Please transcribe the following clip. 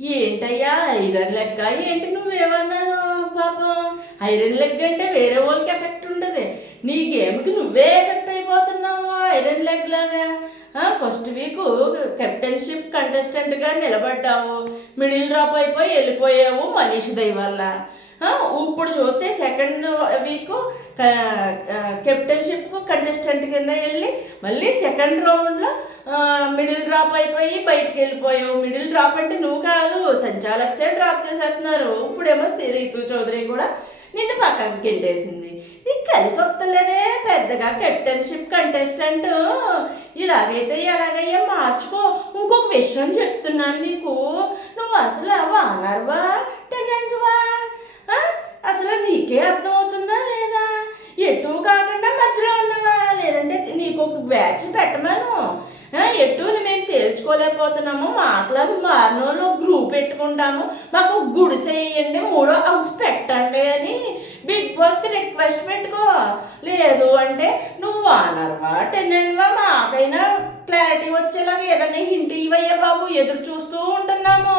ఏంటయ్యా iron leg ఏంటి నువ్వేమన్నాను? పాపం ఐరన్ లెగ్ అంటే వేరే వాళ్ళకి ఎఫెక్ట్ ఉండదు. నీ గేమ్కి నువ్వే ఎఫెక్ట్ అయిపోతున్నావు ఐరన్ లెగ్ లాగా. ఫస్ట్ వీక్ కెప్టెన్షిప్ కంటెస్టెంట్గా నిలబడ్డావు, మిడిల్ డ్రాప్ అయిపోయి వెళ్ళిపోయావు మనీష్ దయ వల్ల. ఇప్పుడు చూస్తే సెకండ్ వీక్ కెప్టెన్షిప్ కంటెస్టెంట్ కింద వెళ్ళి మళ్ళీ సెకండ్ రౌండ్లో మిడిల్ డ్రాప్ అయిపోయి బయటికి వెళ్ళిపోయావు. మిడిల్ డ్రాప్ అంటే నువ్వు కాదు, సంచాలక్సే డ్రాప్ చేసేస్తున్నారు. ఇప్పుడేమో రీతు చౌదరి కూడా నిన్ను పక్కకి గెంటేసింది. నీకు కలిసి వస్తలేదే పెద్దగా కెప్టెన్షిప్ కంటెస్టెంట్. ఇలాగైతే ఎలాగయ్యా మార్చుకో. ఇంకొక విషయం చెప్తున్నాను నీకు, నువ్వు అసలు వానర్వా టెనెంట్వా? అసలు నీకే అర్థమవుతుందా లేదా? ఎటు కాకుండా మధ్యలో ఉన్నవా? లేదంటే నీకు ఒక బ్యాచ్ పెట్టమను. ఎటుని మేము తేల్చుకోలేకపోతున్నాము, మాట్లాడి మారినోళ్ళు గ్రూప్ పెట్టుకుంటాము, మాకు గుడిసె వేయండి, 3వ హౌస్ పెట్టండి అని బిగ్ బాస్కి రిక్వెస్ట్ పెట్టుకో. లేదు అంటే నువ్వు వానర్వా టెన్నెన్వా మాకైనా క్లారిటీ వచ్చేలాగా ఏదైనా హింట్ ఇవ్వయ్యా బాబు, ఎదురు చూస్తూ ఉంటున్నాము.